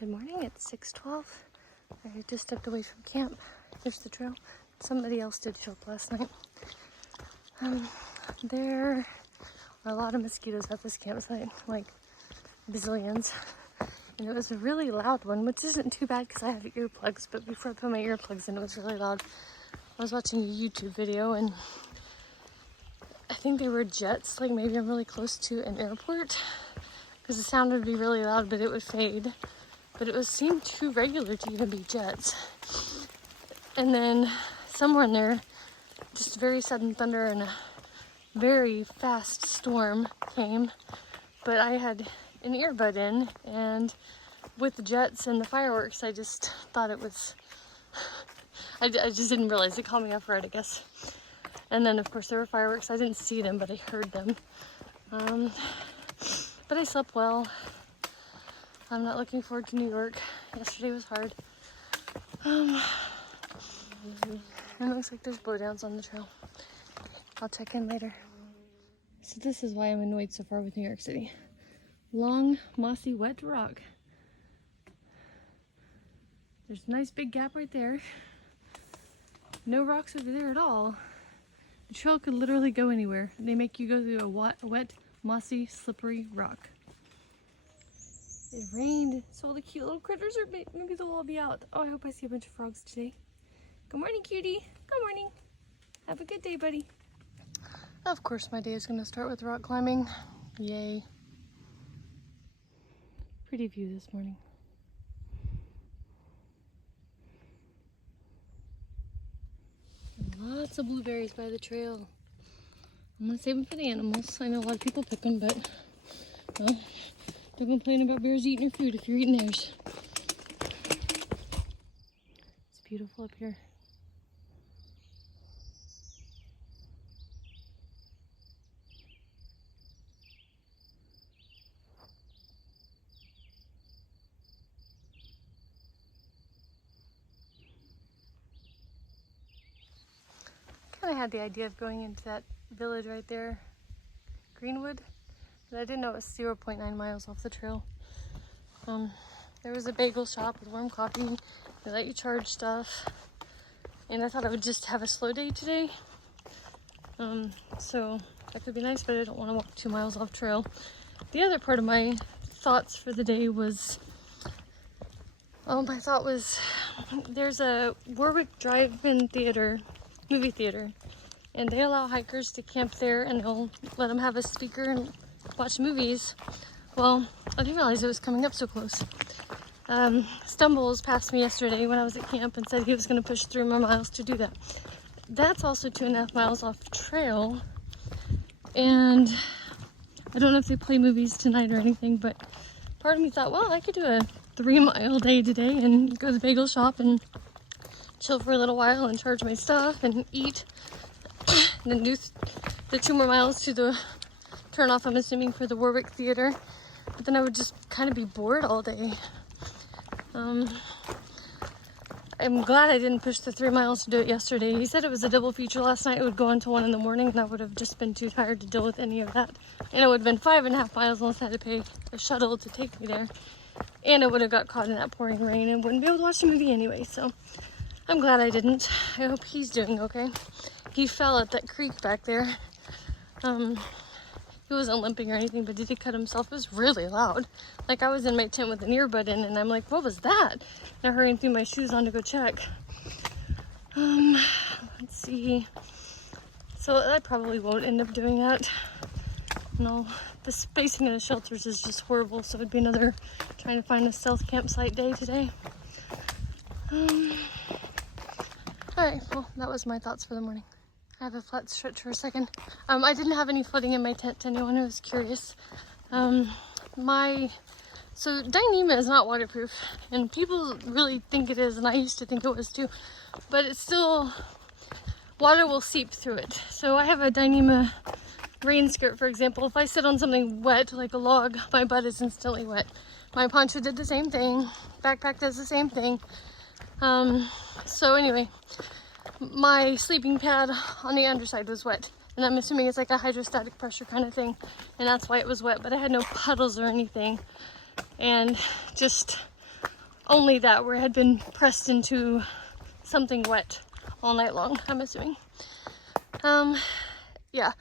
Good morning, it's 6:12. I just stepped away from camp. Here's the trail. Somebody else did show up last night. There are a lot of mosquitoes at this campsite, like bazillions. And it was a really loud one, which isn't too bad because I have earplugs, but before I put my earplugs in, it was really loud. I was watching a YouTube video and I think they were jets, like maybe I'm really close to an airport because the sound would be really loud, but it would fade. But it seemed too regular to even be jets. And then somewhere in there, just very sudden thunder and a very fast storm came. But I had an earbud in, and with the jets and the fireworks, I just thought it was, I just didn't realize. It caught me off guard, I guess. And then of course there were fireworks. I didn't see them, but I heard them. But I slept well. I'm not looking forward to New York. Yesterday was hard. And it looks like there's blowdowns on the trail. I'll check in later. So this is why I'm annoyed so far with New York City. Long, mossy, wet rock. There's a nice big gap right there. No rocks over there at all. The trail could literally go anywhere. They make you go through a wet, mossy, slippery rock. It rained, so all the cute little critters are, maybe they'll all be out. Oh, I hope I see a bunch of frogs today. Good morning, cutie. Good morning. Have a good day, buddy. Of course, my day is going to start with rock climbing. Yay. Pretty view this morning. Lots of blueberries by the trail. I'm going to save them for the animals. I know a lot of people pick them, but, well, don't complain about bears eating your food if you're eating theirs. It's beautiful up here. I had the idea of going into that village right there, Greenwood, but I didn't know it was 0.9 miles off the trail. There was a bagel shop with warm coffee. They let you charge stuff, and I thought I would just have a slow day today. So that could be nice, but I don't want to walk 2 miles off trail. The other part of my thoughts for the day was, there's a Warwick Drive-In theater, movie theater, and they allow hikers to camp there, and they'll let them have a speaker and watch movies. Well, I didn't realize it was coming up so close. Stumbles passed me yesterday when I was at camp and said he was going to push 3 more miles to do that. That's also 2.5 miles off trail, and I don't know if they play movies tonight or anything, but part of me thought, well, I could do a 3-mile day today and go to the bagel shop and chill for a little while and charge my stuff and eat, and then do the 2 more miles to the turn off, I'm assuming, for the Warwick Theater. But then I would just kind of be bored all day. I'm glad I didn't push the 3 miles to do it yesterday. He said it was a double feature last night. It would go until 1 in the morning, and I would have just been too tired to deal with any of that. And it would have been 5.5 miles unless I had to pay a shuttle to take me there. And I would have got caught in that pouring rain and wouldn't be able to watch the movie anyway, so I'm glad I didn't. I hope he's doing okay. He fell at that creek back there. He wasn't limping or anything, but did he cut himself? It was really loud. Like, I was in my tent with an earbud in, and I'm like, what was that? And I hurried and threw my shoes on to go check. Let's see. So I probably won't end up doing that. No, the spacing in the shelters is just horrible, so it'd be another trying to find a stealth campsite day today. Alright, well, that was my thoughts for the morning. I have a flat stretch for a second. I didn't have any flooding in my tent, to anyone who was curious. So Dyneema is not waterproof, and people really think it is, and I used to think it was too, but it's still, water will seep through it. So I have a Dyneema rain skirt, for example. If I sit on something wet, like a log, my butt is instantly wet. My poncho did the same thing. Backpack does the same thing. So anyway, my sleeping pad on the underside was wet, and I'm assuming it's like a hydrostatic pressure kind of thing, and that's why it was wet, but I had no puddles or anything. And just only that, where it had been pressed into something wet all night long, I'm assuming. Yeah,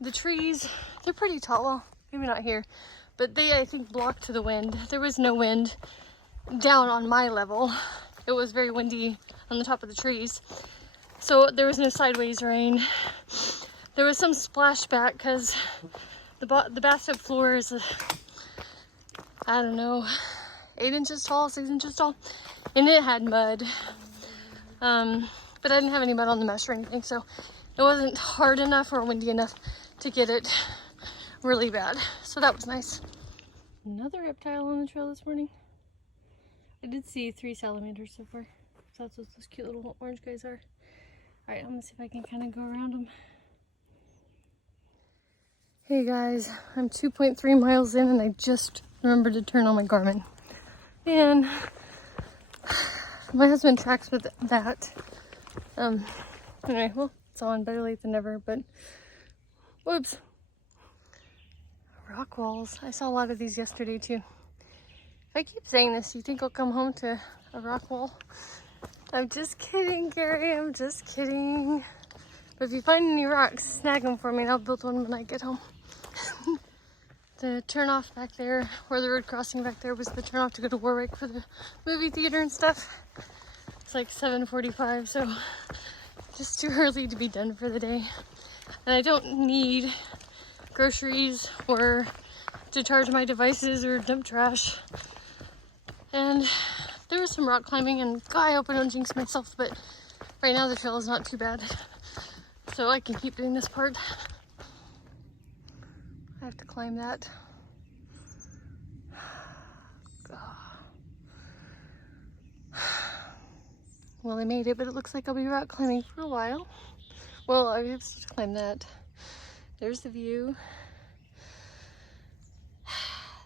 the trees, they're pretty tall. Well, maybe not here, but they, I think, blocked the wind. There was no wind down on my level. It was very windy on the top of the trees. So there was no sideways rain. There was some splashback because the bathtub floor is, I don't know, 8 inches tall, 6 inches tall, and it had mud. But I didn't have any mud on the mesh or anything, so it wasn't hard enough or windy enough to get it really bad. So that was nice. Another reptile on the trail this morning. I did see 3 salamanders so far. So that's what those cute little orange guys are. Alright, I'm gonna see if I can kind of go around them. Hey guys, I'm 2.3 miles in and I just remembered to turn on my Garmin. And my husband tracks with that. Anyway, well, it's on, better late than never, but whoops. Rock walls. I saw a lot of these yesterday too. If I keep saying this, do you think I'll come home to a rock wall? I'm just kidding, Gary, I'm just kidding. But if you find any rocks, snag them for me and I'll build one when I get home. The turnoff back there, or the road crossing back there, was the turnoff to go to Warwick for the movie theater and stuff. It's like 7:45, so just too early to be done for the day. And I don't need groceries or to charge my devices or dump trash. And there was some rock climbing, and God, I hope I don't jinx myself, but right now the trail is not too bad. So I can keep doing this part. I have to climb that. God. Well, I made it, but it looks like I'll be rock climbing for a while. Well, I have to climb that. There's the view.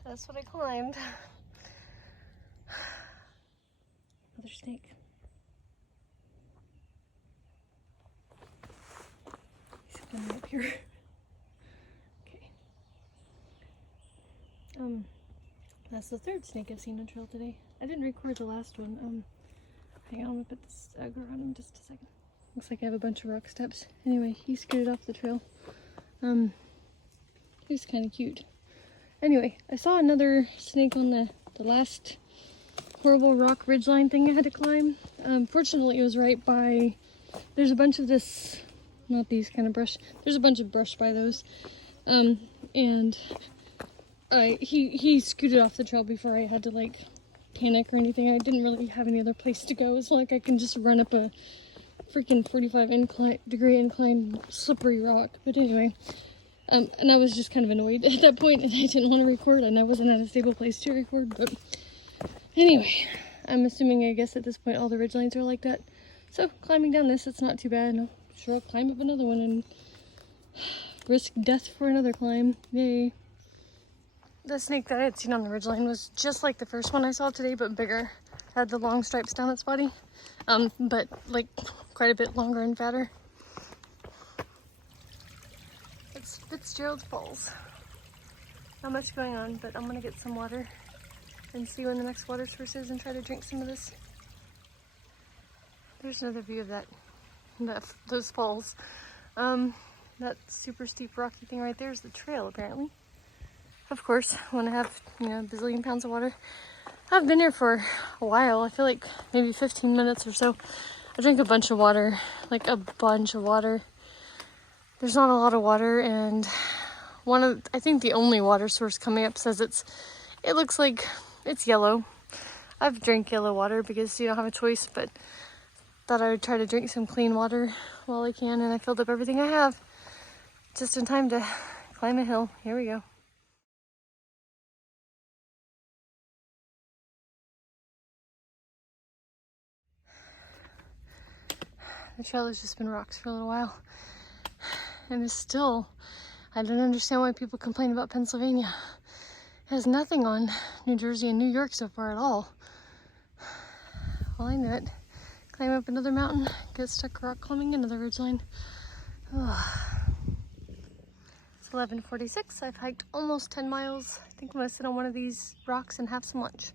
That's what I climbed. Another snake. He's coming up here. That's the 3rd snake I've seen on trail today. I didn't record the last one. Hang on, I'm gonna put this go around him just a second. Looks like I have a bunch of rock steps. Anyway, he scooted off the trail. He's kind of cute. Anyway, I saw another snake on the last horrible rock ridgeline thing I had to climb. Fortunately, it was right by, there's a bunch of this, not these kind of brush, there's a bunch of brush by those. And he scooted off the trail before I had to like panic or anything. I didn't really have any other place to go. It's like I can just run up a freaking 45-degree incline slippery rock. But anyway, and I was just kind of annoyed at that point, and I didn't want to record, and I wasn't at a stable place to record. But anyway, I'm assuming, I guess at this point all the ridgelines are like that. So climbing down this, it's not too bad. And I'm sure I'll climb up another one and risk death for another climb. Yay. The snake that I had seen on the ridgeline was just like the first one I saw today, but bigger. Had the long stripes down its body, but like quite a bit longer and fatter. It's Fitzgerald Falls. Not much going on, but I'm gonna get some water and see when the next water source is and try to drink some of this. There's another view of those falls. That super steep rocky thing right there is the trail, apparently. Of course, when I have, a bazillion pounds of water. I've been here for a while. I feel like maybe 15 minutes or so. I drink a bunch of water, like a bunch of water. There's not a lot of water, and I think the only water source coming up says it looks like it's yellow. I've drank yellow water because you don't have a choice, but thought I would try to drink some clean water while I can, and I filled up everything I have just in time to climb a hill. Here we go. The trail has just been rocks for a little while, and it's still, I don't understand why people complain about Pennsylvania. It has nothing on New Jersey and New York so far at all. Well, I knew it. Climb up another mountain, get stuck rock climbing another ridgeline. It's 11:46. I've hiked almost 10 miles. I think I'm gonna sit on one of these rocks and have some lunch.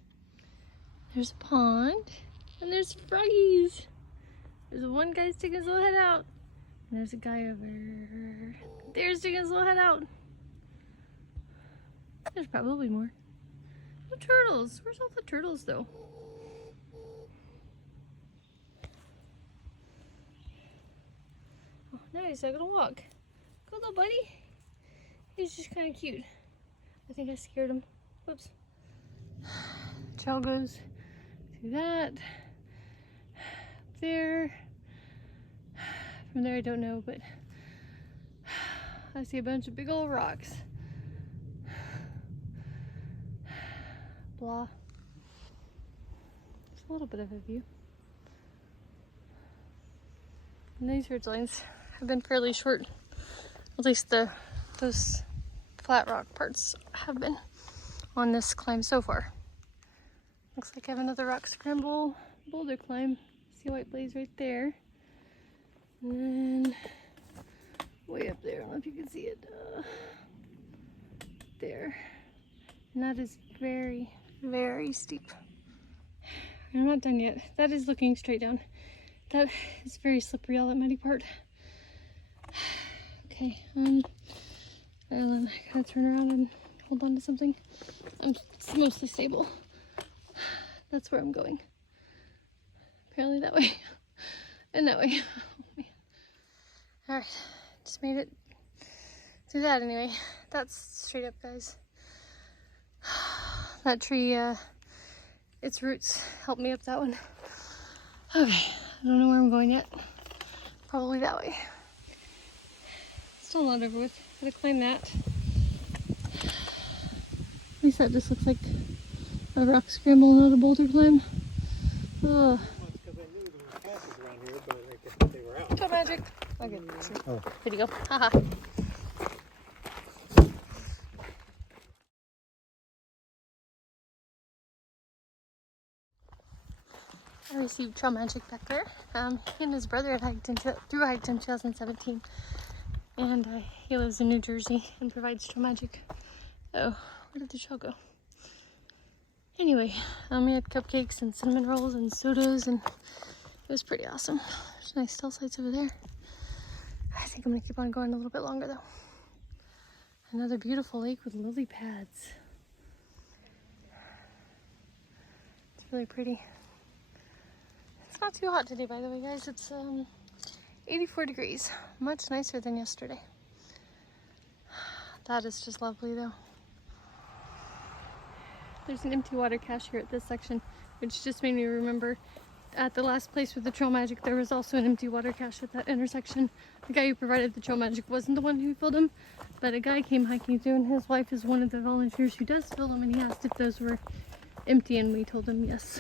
There's a pond, and there's froggies. There's one guy sticking his little head out, and there's a guy over there sticking his little head out. There's probably more. No turtles. Where's all the turtles, though? Oh, now he's not gonna walk. Go, little buddy. He's just kind of cute. I think I scared him. Whoops. Trail goes through that. There. From there, I don't know, but I see a bunch of big old rocks. Blah. It's a little bit of a view. And these ridge lines have been fairly short. At least those flat rock parts have been on this climb so far. Looks like I have another rock scramble boulder climb. See White Blaze right there. And then way up there, I don't know if you can see it. There. And that is very, very steep. I'm not done yet. That is looking straight down. That is very slippery, all that muddy part. Okay, I gotta turn around and hold on to something. It's mostly stable. That's where I'm going. Apparently that way. And that way. Oh, man. Alright, just made it through that anyway. That's straight up, guys. That tree, its roots helped me up that one. Okay, I don't know where I'm going yet. Probably that way. Still not over with. Gotta climb that. At least that just looks like a rock scramble, not a boulder climb. Oh. Trail magic. Okay, oh. Video. Haha. I received trail magic back there. He and his brother had hiked in 2017, and he lives in New Jersey and provides trail magic. Oh, where did the trail go? Anyway, we had cupcakes and cinnamon rolls and sodas, and it was pretty awesome. There's nice still sites over there. I think I'm gonna keep on going a little bit longer though. Another beautiful lake with lily pads. It's really pretty. It's not too hot today, by the way, guys. It's 84 degrees. Much nicer than yesterday. That is just lovely, though. There's an empty water cache here at this section, which just made me remember at the last place with the trail magic, there was also an empty water cache at that intersection. The guy who provided the trail magic wasn't the one who filled them, but a guy came hiking through, and his wife is one of the volunteers who does fill them, and he asked if those were empty, and we told him yes.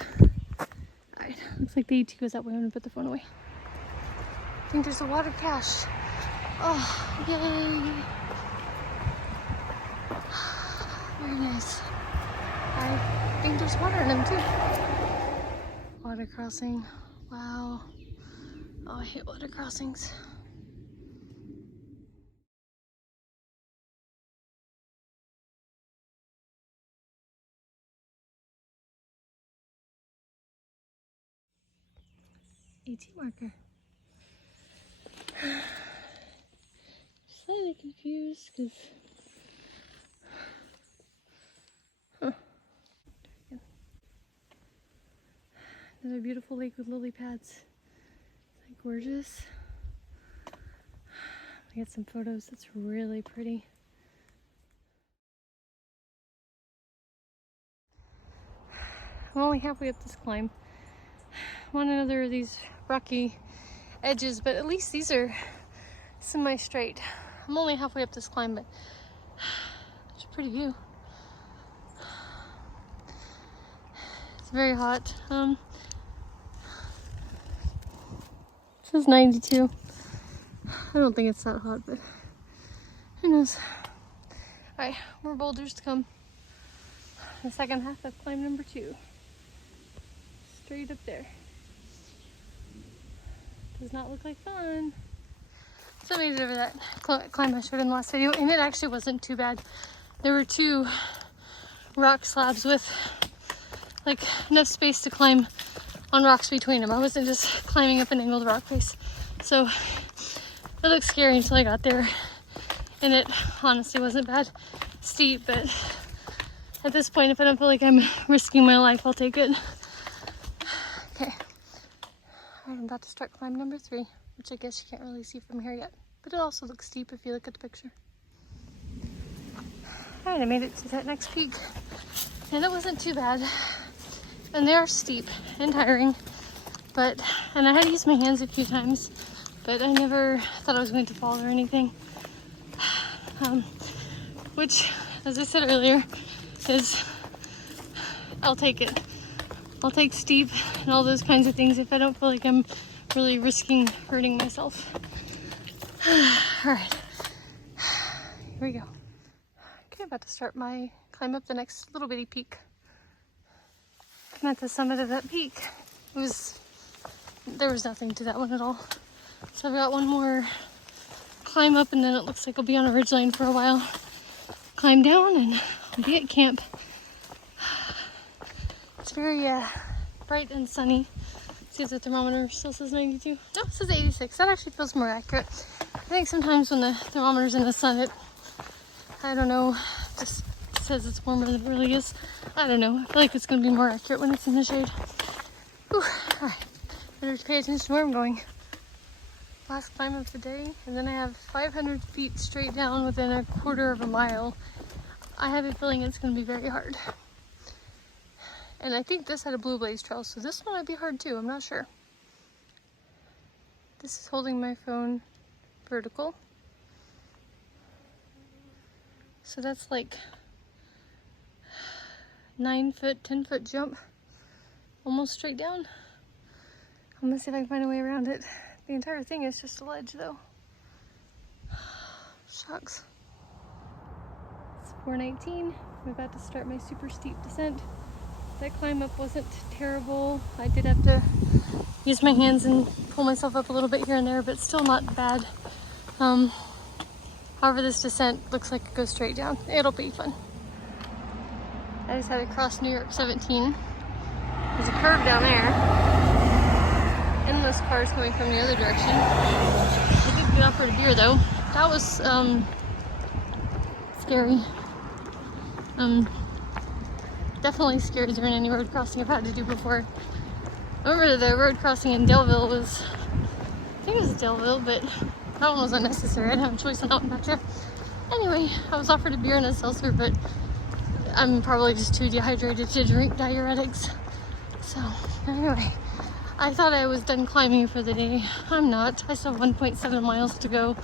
Alright, looks like the AT goes that way. I'm gonna put the phone away. I think there's a water cache. Oh, yay! Very nice. I think there's water in them too. Water crossing. Wow. Oh, I hate water crossings. AT marker. Slightly confused because another beautiful lake with lily pads. It's like gorgeous. I get some photos. It's really pretty. I'm only halfway up this climb. I'm on another of these rocky edges, but at least these are semi-straight. I'm only halfway up this climb, but it's a pretty view. It's very hot. It says 92. I don't think it's that hot, but who knows. Alright, more boulders to come. The second half of climb number 2. Straight up there. Does not look like fun. So I made it over that climb I showed in the last video, and it actually wasn't too bad. There were 2 rock slabs with like enough space to climb on rocks between them. I wasn't just climbing up an angled rock face. So it looked scary until I got there. And it honestly wasn't bad. Steep, but at this point, if I don't feel like I'm risking my life, I'll take it. Okay. I'm about to start climb number 3, which I guess you can't really see from here yet. But it also looks steep if you look at the picture. Alright, I made it to that next peak. And it wasn't too bad. And they are steep and tiring. And I had to use my hands a few times, but I never thought I was going to fall or anything. Which, as I said earlier, is I'll take it. I'll take steep and all those kinds of things if I don't feel like I'm really risking hurting myself. Alright, here we go. Okay, about to start my climb up the next little bitty peak. I'm at the summit of that peak. There was nothing to that one at all. So I've got one more climb up and then it looks like I'll be on a ridgeline for a while. Climb down and I'll be at camp. It's very bright and sunny. See if the thermometer still says 92. No, it says 86. That actually feels more accurate. I think sometimes when the thermometer's in the sun, I don't know, just says it's warmer than it really is. I don't know. I feel like it's going to be more accurate when it's in the shade. Whew. All right. Better pay attention to where I'm going. Last climb of the day, and then I have 500 feet straight down within a quarter of a mile. I have a feeling it's going to be very hard. And I think this had a blue blaze trail, so this one might be hard too. I'm not sure. This is holding my phone vertical. So that's like 9 foot, 10 foot jump, almost straight down. I'm gonna see if I can find a way around it. The entire thing is just a ledge though. Shucks. It's 4:19. I'm about to start my super steep descent. That climb up wasn't terrible. I did have to use my hands and pull myself up a little bit here and there, but still not bad. However, this descent looks like it goes straight down. It'll be fun. I just had to cross New York 17. There's a curve down there. Endless cars coming from the other direction. I did get offered a beer though. That was scary. Definitely scarier than any road crossing I've had to do before. I remember the road crossing in Delville was, I think it was Delville, but that one was unnecessary. I didn't have a choice on that one back there. Anyway, I was offered a beer and a seltzer, but I'm probably just too dehydrated to drink diuretics. So anyway, I thought I was done climbing for the day. I'm not. I still have 1.7 miles to go,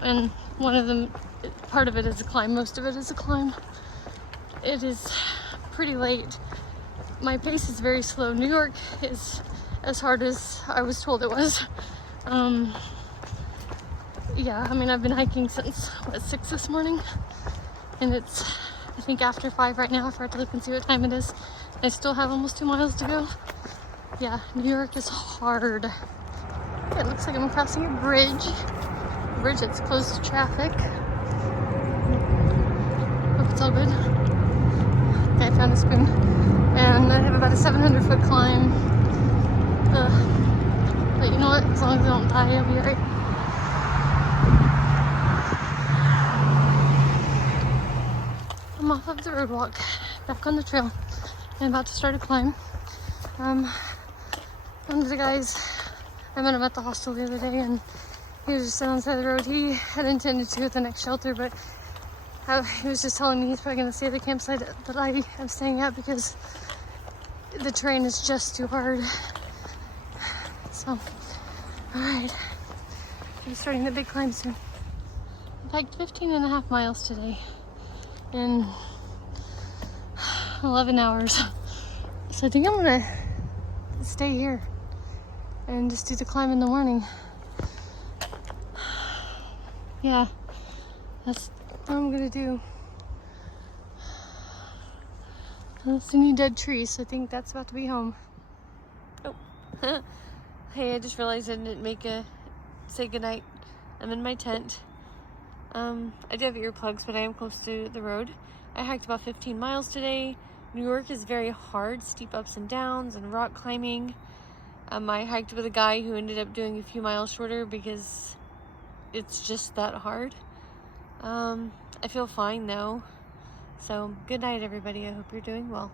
and one of them, part of it is a climb, most of it is a climb. It is pretty late. My pace is very slow. New York is as hard as I was told it was. Yeah, I mean, I've been hiking since, 6 this morning, and it's, I think, after 5 right now. I forgot to look and see what time it is. I still have almost 2 miles to go. Yeah, New York is hard. Okay, it looks like I'm crossing a bridge. A bridge that's closed to traffic. Hope it's all good. Okay, I found a spoon. And I have about a 700 foot climb. But you know what? As long as I don't die, I'll be alright. I'm off of the road walk, back on the trail. I'm about to start a climb. One of the guys, I met him at the hostel the other day, and he was just on the side of the road. He had intended to go to the next shelter, but he was just telling me he's probably going to stay at the campsite that I am staying at because the terrain is just too hard. So, alright. I'm starting the big climb soon. I've hiked 15.5 miles today in 11 hours. So I think I'm going to stay here and just do the climb in the morning. Yeah, that's what I'm gonna do. I don't see any dead trees, so I think that's about to be home. Oh. Hey, I just realized I didn't say goodnight. I'm in my tent. I do have earplugs, but I am close to the road. I hiked about 15 miles today. New York is very hard, steep ups and downs and rock climbing. I hiked with a guy who ended up doing a few miles shorter because it's just that hard. I feel fine though. So good night everybody. I hope you're doing well.